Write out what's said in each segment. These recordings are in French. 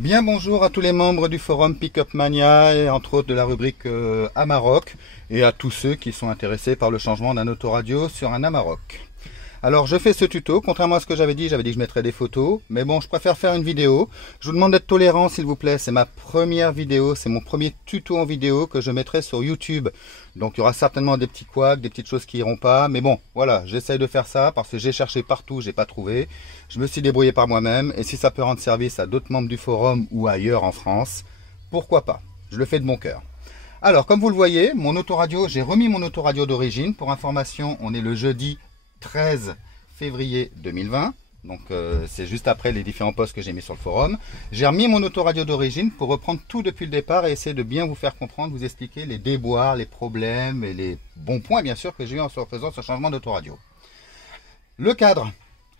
Bien bonjour à tous les membres du forum Pickup Mania et entre autres de la rubrique Amarok et à tous ceux qui sont intéressés par le changement d'un autoradio sur un Amarok. Alors je fais ce tuto, contrairement à ce que j'avais dit que je mettrais des photos, mais bon je préfère faire une vidéo. Je vous demande d'être tolérant s'il vous plaît, c'est ma première vidéo, c'est mon premier tuto en vidéo que je mettrai sur YouTube. Donc il y aura certainement des petits couacs, des petites choses qui iront pas, mais bon voilà, j'essaye de faire ça parce que j'ai cherché partout, j'ai pas trouvé. Je me suis débrouillé par moi-même et si ça peut rendre service à d'autres membres du forum ou ailleurs en France, pourquoi pas, je le fais de bon cœur. Alors comme vous le voyez, mon autoradio, j'ai remis mon autoradio d'origine. Pour information, on est le jeudi 13 février 2020, donc c'est juste après les différents posts que j'ai mis sur le forum. J'ai remis mon autoradio d'origine pour reprendre tout depuis le départ et essayer de bien vous faire comprendre, vous expliquer les déboires, les problèmes et les bons points bien sûr que j'ai eu en faisant ce changement d'autoradio. Le cadre,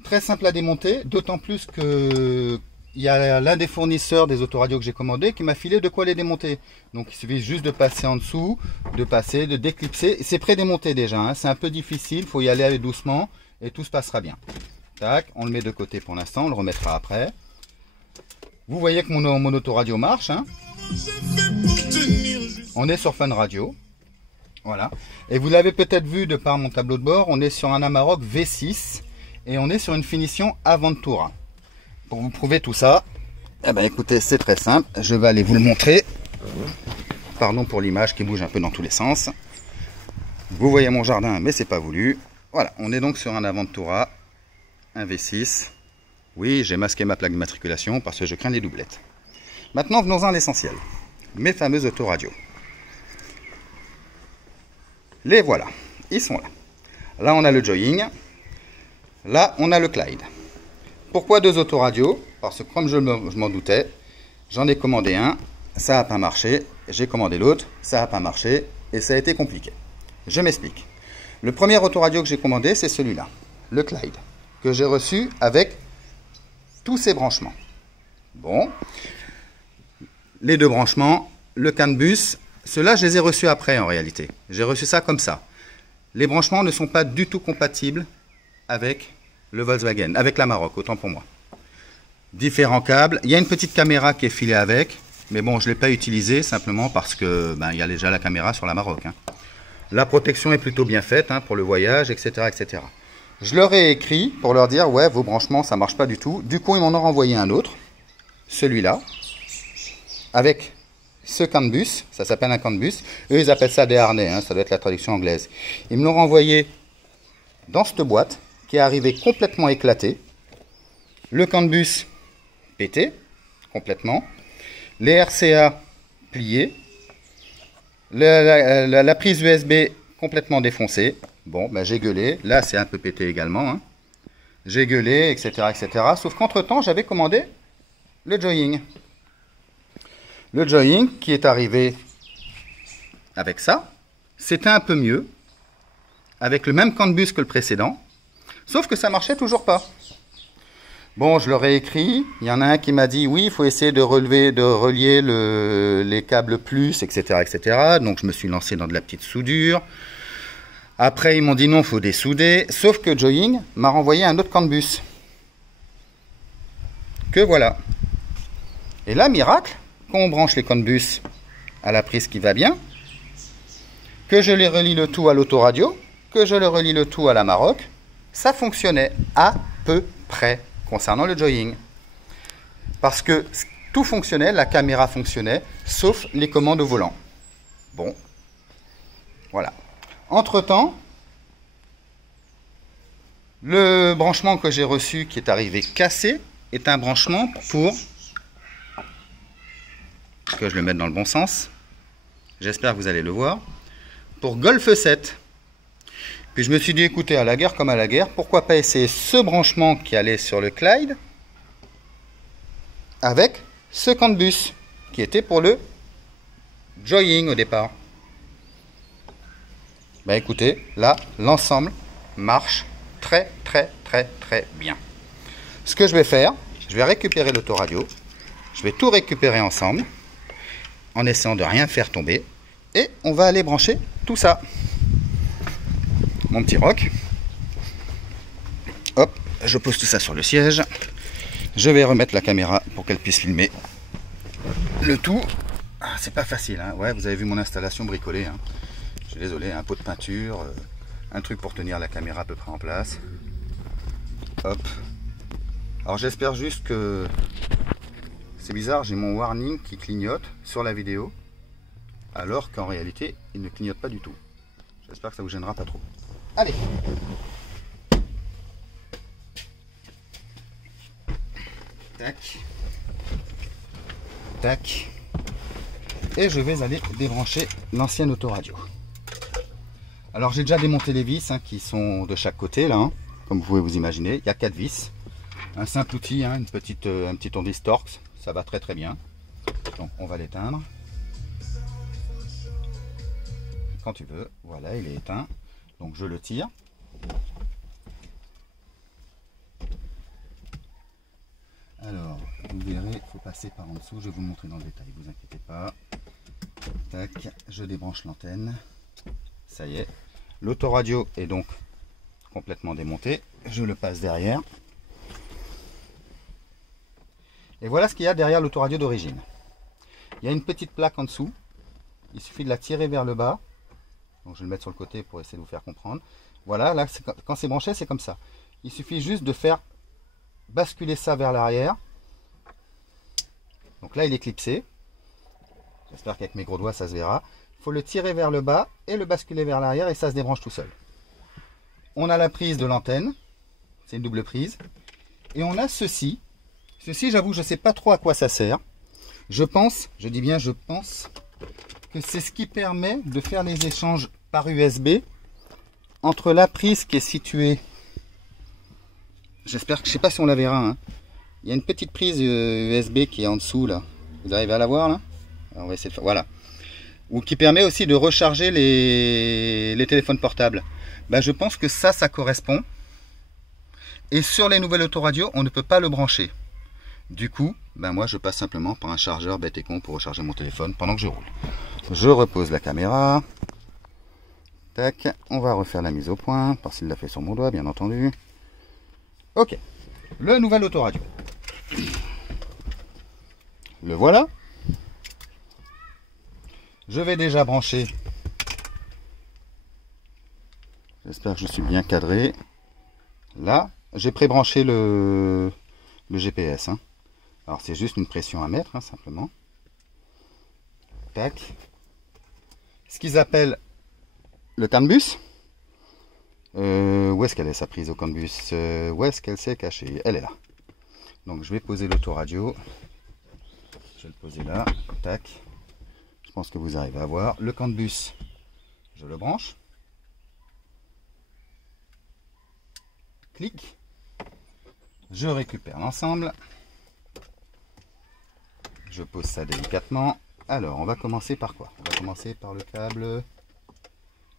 très simple à démonter, d'autant plus que il y a l'un des fournisseurs des autoradios que j'ai commandé qui m'a filé de quoi les démonter. Donc il suffit juste de passer en dessous, de passer, de déclipser. C'est prédémonté déjà, hein. C'est un peu difficile, il faut y aller doucement et tout se passera bien. Tac, on le met de côté pour l'instant, on le remettra après. Vous voyez que mon autoradio marche, hein. On est sur Fun Radio. Voilà. Et vous l'avez peut-être vu de par mon tableau de bord, on est sur un Amarok V6 et on est sur une finition Aventura. Pour vous prouver tout ça, eh ben écoutez, c'est très simple. Je vais aller vous le montrer. Pardon pour l'image qui bouge un peu dans tous les sens. Vous voyez mon jardin, mais c'est pas voulu. Voilà, on est donc sur un Aventura, un V6. Oui, j'ai masqué ma plaque d'immatriculation parce que je crains les doublettes. Maintenant, venons-en à l'essentiel. Mes fameux autoradios. Les voilà, ils sont là. Là, on a le Joying. Là, on a le Clyde. Pourquoi deux autoradios? Parce que comme je m'en doutais, j'en ai commandé un, ça n'a pas marché. J'ai commandé l'autre, ça n'a pas marché et ça a été compliqué. Je m'explique. Le premier autoradio que j'ai commandé, c'est celui-là, le Clyde, que j'ai reçu avec tous ses branchements. Bon, les deux branchements, le CAN bus, ceux-là, je les ai reçus après en réalité. J'ai reçu ça comme ça. Les branchements ne sont pas du tout compatibles avec le Volkswagen, avec l'Amarok, autant pour moi. Différents câbles. Il y a une petite caméra qui est filée avec, mais bon, je ne l'ai pas utilisée simplement parce que il y a déjà la caméra sur l'Amarok. Hein. La protection est plutôt bien faite pour le voyage, etc., etc. Je leur ai écrit pour leur dire, ouais, vos branchements, ça ne marche pas du tout. Du coup, ils m'en ont renvoyé un autre, celui-là, avec ce CAN bus, ça s'appelle un CAN bus. Eux, ils appellent ça des harnais, hein, ça doit être la traduction anglaise. Ils me l'ont renvoyé dans cette boîte, qui est arrivé complètement éclaté, le CAN bus pété complètement, les RCA pliés, la prise USB complètement défoncée. Bon, j'ai gueulé, là c'est un peu pété également, hein. J'ai gueulé, etc., etc. Sauf qu'entre temps, j'avais commandé le Joying. Le Joying qui est arrivé avec ça, c'était un peu mieux, avec le même CAN bus que le précédent. Sauf que ça marchait toujours pas. Bon, je leur ai écrit. Il y en a un qui m'a dit, oui, il faut essayer de relier les câbles plus, etc., etc. Donc, je me suis lancé dans de la petite soudure. Après, ils m'ont dit non, il faut dessouder. Sauf que Joying m'a renvoyé un autre CAN bus. Que voilà. Et là, miracle, quand on branche les CAN bus à la prise qui va bien, que je les relie le tout à l'autoradio, que je le relie le tout à l'Amarok, ça fonctionnait à peu près concernant le Joying. Parce que tout fonctionnait, la caméra fonctionnait, sauf les commandes au volant. Bon, voilà. Entre-temps, le branchement que j'ai reçu, qui est arrivé cassé, est un branchement pour... que je le mette dans le bon sens. J'espère que vous allez le voir. Pour Golf 7. Puis je me suis dit, écoutez, à la guerre comme à la guerre, pourquoi pas essayer ce branchement qui allait sur le Clyde avec ce CAN bus qui était pour le Joying au départ. Écoutez, là, l'ensemble marche très bien. Ce que je vais faire, je vais récupérer l'autoradio, je vais tout récupérer ensemble en essayant de rien faire tomber et on va aller brancher tout ça. Mon petit roc. Hop, je pose tout ça sur le siège. Je vais remettre la caméra pour qu'elle puisse filmer le tout. Ah, c'est pas facile, hein. Ouais, vous avez vu mon installation bricolée, hein. Je suis désolé, un pot de peinture, un truc pour tenir la caméra à peu près en place. Hop. Alors j'espère juste que... C'est bizarre, j'ai mon warning qui clignote sur la vidéo, alors qu'en réalité, il ne clignote pas du tout. J'espère que ça vous gênera pas trop. Allez. Tac. Tac. Et je vais aller débrancher l'ancienne autoradio. Alors j'ai déjà démonté les vis, hein, qui sont de chaque côté là, hein, comme vous pouvez vous imaginer. Il y a 4 vis. Un simple outil, hein, un petit tournevis Torx, ça va très très bien. Donc on va l'éteindre. Quand tu veux, voilà, il est éteint. Donc je le tire. Alors, vous verrez, il faut passer par en dessous, je vais vous le montrer dans le détail, vous inquiétez pas. Tac, je débranche l'antenne. Ça y est. L'autoradio est donc complètement démonté. Je le passe derrière. Et voilà ce qu'il y a derrière l'autoradio d'origine. Il y a une petite plaque en dessous. Il suffit de la tirer vers le bas. Donc je vais le mettre sur le côté pour essayer de vous faire comprendre. Voilà, là quand c'est branché, c'est comme ça. Il suffit juste de faire basculer ça vers l'arrière. Donc là il est clipsé. J'espère qu'avec mes gros doigts ça se verra. Il faut le tirer vers le bas et le basculer vers l'arrière et ça se débranche tout seul. On a la prise de l'antenne. C'est une double prise. Et on a ceci. Ceci, j'avoue, je ne sais pas trop à quoi ça sert. Je pense, je dis bien je pense, que c'est ce qui permet de faire les échanges par USB entre la prise qui est située. J'espère que, je ne sais pas si on la verra, hein. Il y a une petite prise USB qui est en dessous là. Vous arrivez à la voir là? Alors, on va essayer de faire. Voilà. Ou qui permet aussi de recharger les téléphones portables. Ben, je pense que ça correspond. Et sur les nouvelles autoradios, on ne peut pas le brancher. Du coup, ben moi je passe simplement par un chargeur bête et con pour recharger mon téléphone pendant que je roule. Je repose la caméra. Tac, on va refaire la mise au point, parce qu'il l'a fait sur mon doigt, bien entendu. Ok, le nouvel autoradio. Le voilà. Je vais déjà brancher. J'espère que je suis bien cadré. Là, j'ai pré-branché le GPS. Hein. Alors c'est juste une pression à mettre, hein, simplement. Tac. Ce qu'ils appellent le CAN bus. Où est-ce qu'elle est sa prise au CAN bus? Où est-ce qu'elle s'est cachée? Elle est là. Donc je vais poser l'autoradio. Je vais le poser là. Tac. Je pense que vous arrivez à voir. Le CAN bus, je le branche. Clic. Je récupère l'ensemble. Je pose ça délicatement. Alors, on va commencer par quoi? On va commencer par le câble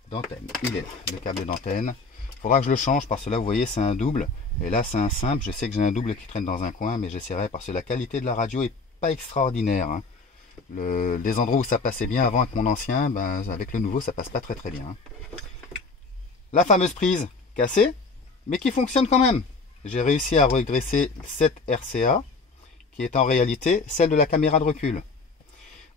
d'antenne. Il est là, le câble d'antenne. Il faudra que je le change parce que là, vous voyez, c'est un double. Et là, c'est un simple. Je sais que j'ai un double qui traîne dans un coin, mais j'essaierai parce que la qualité de la radio est pas extraordinaire. Hein. Des endroits où ça passait bien avant avec mon ancien, ben, avec le nouveau, ça passe pas très très bien. Hein. La fameuse prise cassée, mais qui fonctionne quand même. J'ai réussi à redresser cette RCA, qui est en réalité celle de la caméra de recul.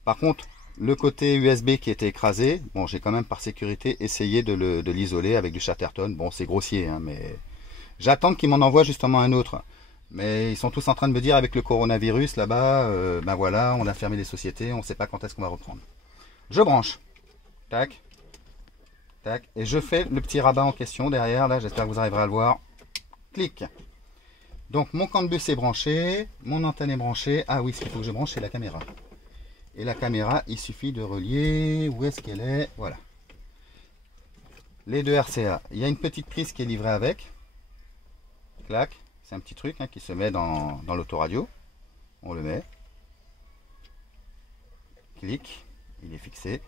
Par contre, le côté USB qui était écrasé, bon, j'ai quand même par sécurité essayé de l'isoler avec du Chatterton. Bon, c'est grossier, hein, mais j'attends qu'ils m'en envoient justement un autre. Mais ils sont tous en train de me dire avec le coronavirus là-bas, ben voilà, on a fermé les sociétés, on ne sait pas quand est-ce qu'on va reprendre. Je branche. Tac. Tac. Et je fais le petit rabat en question derrière, là, j'espère que vous arriverez à le voir. Clic. Donc mon CAN bus est branché, mon antenne est branchée. Ah oui, ce qu'il faut que je branche, c'est la caméra. Et la caméra, il suffit de relier. Où est-ce qu'elle est? Voilà. Les deux RCA. Il y a une petite prise qui est livrée avec. Clac. C'est un petit truc hein, qui se met dans l'autoradio. On le met. Clic. Il est fixé.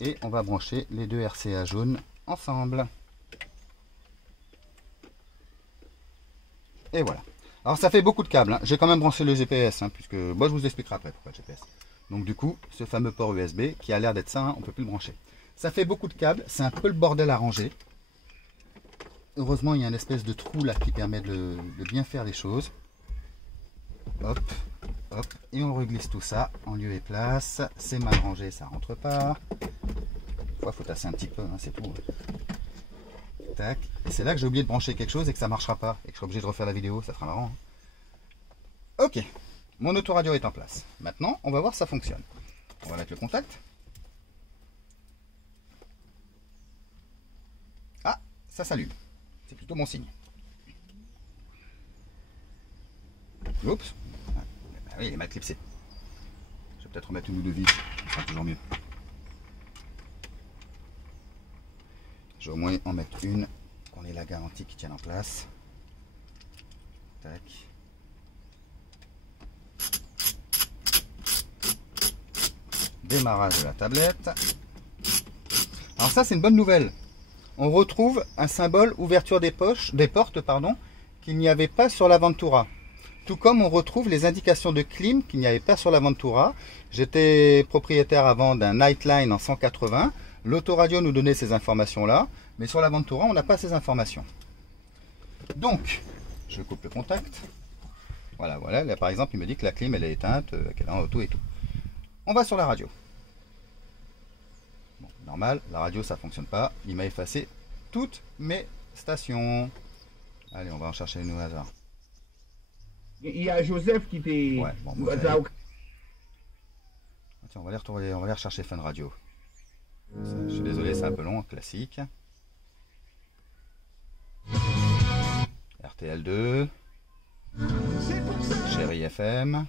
Et on va brancher les deux RCA jaunes ensemble. Et voilà. Alors ça fait beaucoup de câbles. Hein. J'ai quand même branché le GPS, hein, puisque moi je vous expliquerai après pourquoi le GPS. Donc du coup, ce fameux port USB qui a l'air d'être ça, hein, on ne peut plus le brancher. Ça fait beaucoup de câbles, c'est un peu le bordel à ranger. Heureusement, il y a une espèce de trou là qui permet de bien faire les choses. Hop, Hop, et on reglisse tout ça en lieu et place. C'est mal rangé, ça rentre pas. Il faut tasser un petit peu, hein, c'est tout. Tac. Et c'est là que j'ai oublié de brancher quelque chose et que ça marchera pas. Et que je serai obligé de refaire la vidéo, ça sera marrant. Hein. Ok, mon autoradio est en place. Maintenant, on va voir si ça fonctionne. On va mettre le contact. Ah, ça s'allume. C'est plutôt bon signe. Oups. Ah oui, il est mal clipsé. Je vais peut-être remettre une ou deux vis. Ça sera toujours mieux. Je vais au moins en mettre une. Qu'on ait la garantie qui tienne en place. Tac. Démarrage de la tablette. Alors ça, c'est une bonne nouvelle. On retrouve un symbole ouverture des portes, qu'il n'y avait pas sur la Ventura. Tout comme on retrouve les indications de clim qu'il n'y avait pas sur la Ventura. J'étais propriétaire avant d'un Nightline en 180. L'autoradio nous donnait ces informations-là, mais sur la Ventura, on n'a pas ces informations. Donc, je coupe le contact. Voilà, voilà. Là, par exemple, il me dit que la clim, elle est éteinte, qu'elle est en auto et tout. On va sur la radio. Bon, normal, la radio, ça fonctionne pas. Il m'a effacé toutes mes stations. Allez, on va en chercher une au hasard. Il y a Joseph qui était... Ouais, bon, tiens, on va aller rechercher Fun Radio. Je suis désolé, c'est un peu long, classique. RTL2. Chérie FM.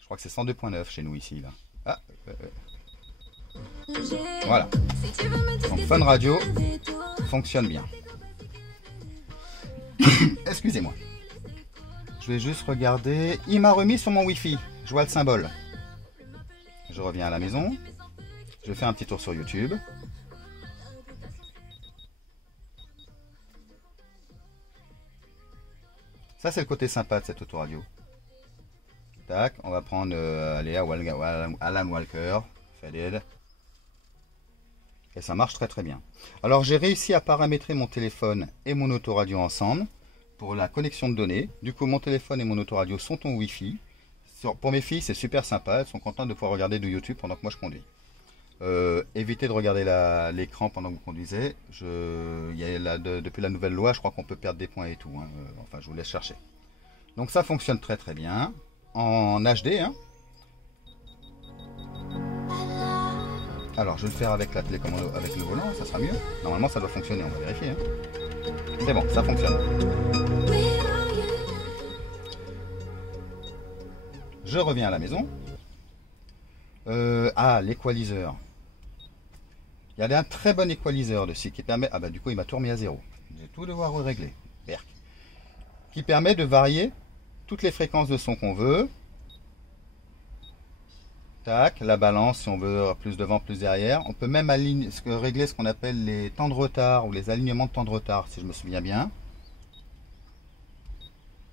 Je crois que c'est 102.9 chez nous ici. Là. Ah, voilà. Donc Fun Radio fonctionne bien. Excusez-moi. Je vais juste regarder. Il m'a remis sur mon Wi-Fi. Je vois le symbole. Je reviens à la maison. Je fais un petit tour sur YouTube. Ça, c'est le côté sympa de cette autoradio. Tac, on va prendre Alan Walker. Faded. Et ça marche très très bien. Alors j'ai réussi à paramétrer mon téléphone et mon autoradio ensemble pour la connexion de données. Du coup mon téléphone et mon autoradio sont en Wi-Fi. Pour mes filles c'est super sympa, elles sont contentes de pouvoir regarder du YouTube pendant que moi je conduis. Évitez de regarder l'écran pendant que vous conduisez. Depuis la nouvelle loi je crois qu'on peut perdre des points et tout. Hein. Enfin je vous laisse chercher. Donc ça fonctionne très très bien. En HD. Hein. Alors, je vais le faire avec la télécommande, avec le volant, ça sera mieux. Normalement, ça doit fonctionner, on va vérifier. Hein. C'est bon, ça fonctionne. Je reviens à la maison. L'équaliseur. Il y a un très bon équaliseur dessus qui permet... Ah bah du coup, il m'a tout remis à zéro. J'ai tout devoir régler. Berk. Qui permet de varier toutes les fréquences de son qu'on veut. Tac, la balance si on veut plus devant, plus derrière. On peut même régler ce qu'on appelle les temps de retard ou les alignements de temps de retard, si je me souviens bien.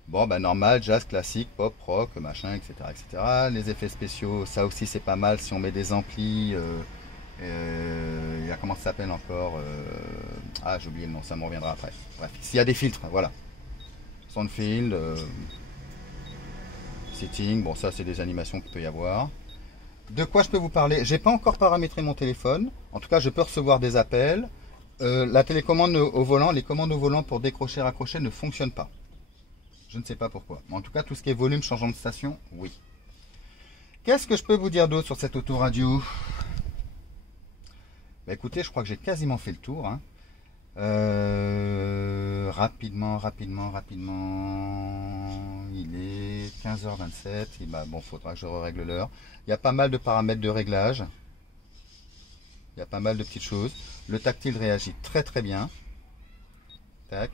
Bon, ben normal, jazz, classique, pop, rock, machin, etc., etc. Les effets spéciaux, ça aussi c'est pas mal si on met des amplis. Comment ça s'appelle encore j'ai oublié le nom, ça me reviendra après. Bref, s'il y a des filtres, voilà. Soundfield, setting, bon ça c'est des animations qu'il peut y avoir. De quoi je peux vous parler? J'ai pas encore paramétré mon téléphone. En tout cas, je peux recevoir des appels. La télécommande au volant, les commandes au volant pour décrocher, raccrocher ne fonctionnent pas. Je ne sais pas pourquoi. Mais en tout cas, tout ce qui est volume, changement de station, oui. Qu'est-ce que je peux vous dire d'autre sur cette autoradio? Bah, écoutez, je crois que j'ai quasiment fait le tour. Hein. Rapidement. Il est 15h27. Bon, faudra que je règle l'heure. Il y a pas mal de paramètres de réglage. Il y a pas mal de petites choses. Le tactile réagit très très bien. Tac.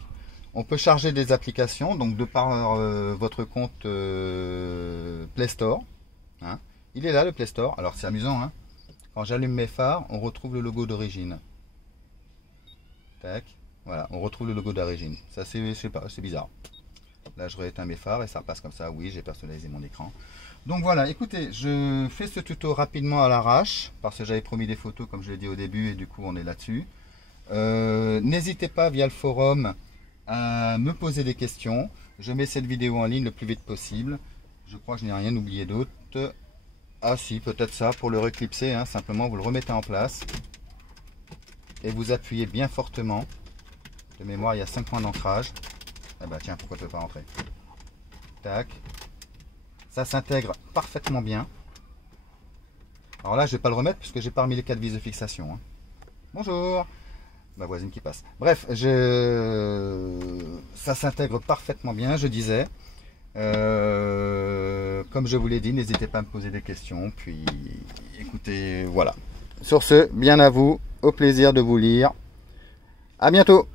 On peut charger des applications, donc de par votre compte Play Store. Hein. Il est là le Play Store. Alors c'est amusant. Hein. Quand j'allume mes phares, on retrouve le logo d'origine. Tac. Voilà, on retrouve le logo d'origine. Ça c'est, je sais pas, c'est bizarre. Là je rééteins mes phares et ça repasse comme ça. Oui, j'ai personnalisé mon écran. Donc voilà, écoutez, je fais ce tuto rapidement à l'arrache parce que j'avais promis des photos comme je l'ai dit au début et du coup on est là-dessus. N'hésitez pas via le forum à me poser des questions. Je mets cette vidéo en ligne le plus vite possible. Je crois que je n'ai rien oublié d'autre. Ah si, peut-être ça, pour le reclipser, hein, simplement vous le remettez en place. Et vous appuyez bien fortement. De mémoire, il y a 5 points d'ancrage. Ah bah tiens, pourquoi tu ne peux pas rentrer? Tac. Ça s'intègre parfaitement bien. Alors là, je ne vais pas le remettre puisque j'ai pas remis les 4 vis de fixation. Hein. Bonjour. Ma voisine qui passe. Bref, ça s'intègre parfaitement bien, je disais. Comme je vous l'ai dit, n'hésitez pas à me poser des questions. Puis, écoutez, voilà. Sur ce, bien à vous. Au plaisir de vous lire. À bientôt.